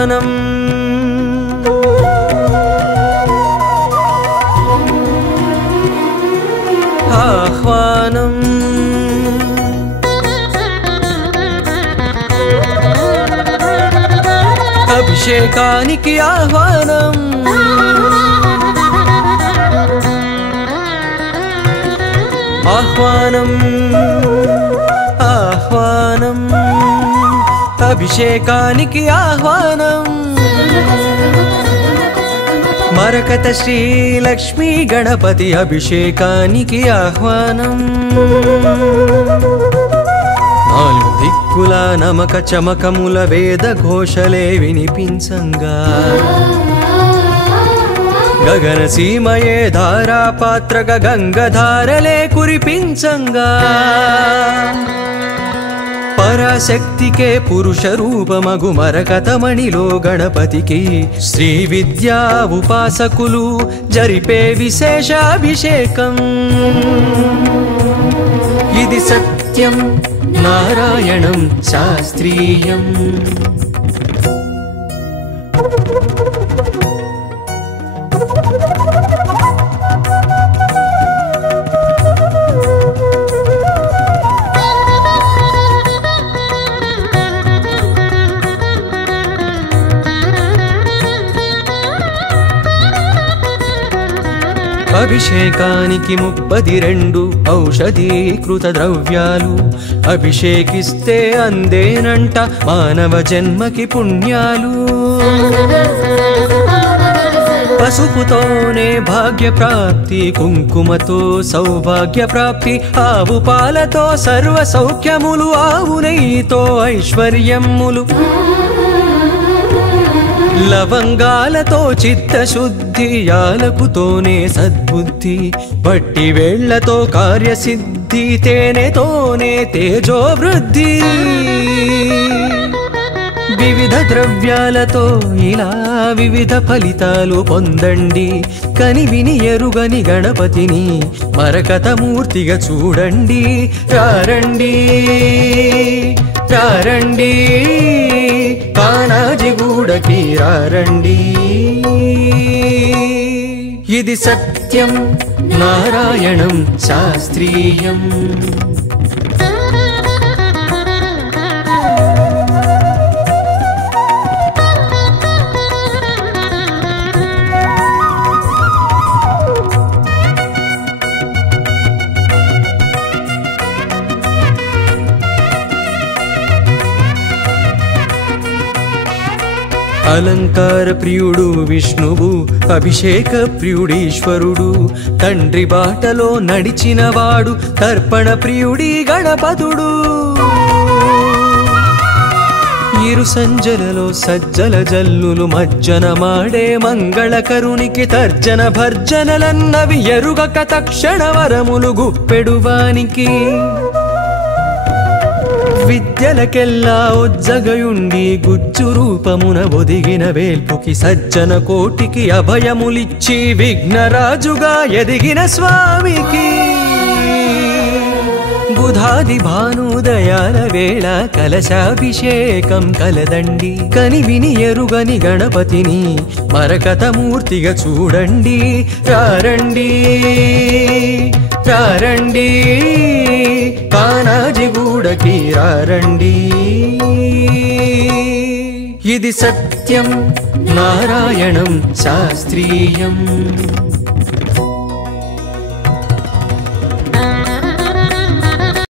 ఆహ్వానం ఆహ్వానం అభిషేకానికి ఆహ్వానం ఆహ్వానం ఆహ్వానం అభిషేకానికి ఆహ్వానం మరకత శ్రీ లక్ష్మీ గణపతి అభిషేకానికి ఆహ్వానం నాలుగు దిక్కుల నమక చమకముల వేద ఘోషలే వినిపించంగా గగన సీమయే ధారాపాత్రక గంగధారలే కురిపించంగా పరాశక్తికే పురుష రూపమగు మరకతమణిలో గణపతికి శ్రీ విద్యా ఉపాసకులు జరిపే విశేష అభిషేకం ఇది సత్యం నారాయణం శాస్త్రీయం అభిషేకానికి 32 ఔషధీకృత ద్రవ్యాలు అభిషేకిస్తే అందేనంట మానవ జన్మకి పుణ్యాలు పసుపుతోనే భాగ్య ప్రాప్తి కుంకుమతో సౌభాగ్య ప్రాప్తి ఆవు పాలతో సర్వ సౌఖ్యములు ఆవు నెయ్యితో ఐశ్వర్యములు లవంగాలతో చిత్తశుద్ధి యాలకుతోనే సద్బుద్ధి పట్టి వేళ్లతో కార్యసిద్ధి తేనెతోనే తేజోవృద్ధి వివిధ ద్రవ్యాలతో ఇలా వివిధ ఫలితాలు పొందండి కని విని ఎరుగని గణపతిని మరకతమూర్తిగా చూడండి రారండి రారండి కానాజిగూడకి రారండి ఇది సత్యం నారాయణం శాస్త్రీయం అలంకార ప్రియుడు విష్ణువు అభిషేక ప్రియుడీశ్వరుడు తండ్రి బాటలో నడిచినవాడు తర్పణ ప్రియుడి గణపతుడు ఇరు సంజలలో సజ్జల జల్లులు మజ్జనమాడే మంగళకరునికి తర్జన భర్జనలన్నవి ఎరుగక తక్షణ వరములు గుప్పెడువానికి విద్యలకెల్లా ఉజ్జగయుండి గుజ్జు రూపమున ఒదిగిన వేల్పుకి సజ్జన కోటికి అభయములిచ్చి విఘ్నరాజుగా ఎదిగిన స్వామికి బుధాది భానుదయాల వేళ కలశాభిషేకం కలదండి కని విని ఎరుగని గణపతిని మరకతమూర్తిగా చూడండి రారండి రారండి కానాజిగూడకి రారండి ఇది సత్యం నారాయణం శాస్త్రీయం